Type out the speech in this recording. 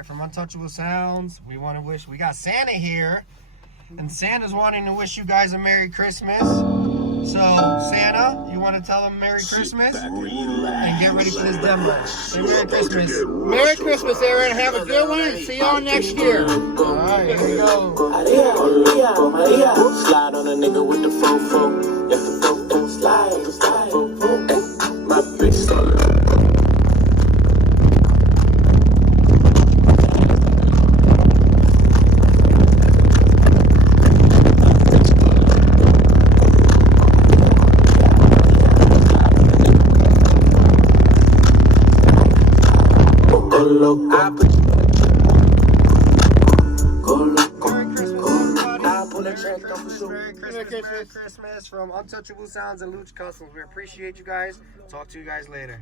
back from Untouchable Sounds. We got Santa here, and Santa's wanting to wish you guys a Merry Christmas. So, Santa, you want to tell them Merry Christmas? And get ready for this demo. Say Merry Christmas. Merry Christmas, Aaron. Have a good one, and see y'all next year. Alright, here we go. Slide on a nigga with the fofo. Yes, the fofo slide. My bitch started. Merry Christmas from Untouchable Sounds and Luch Customs. We appreciate you guys. Talk to you guys later.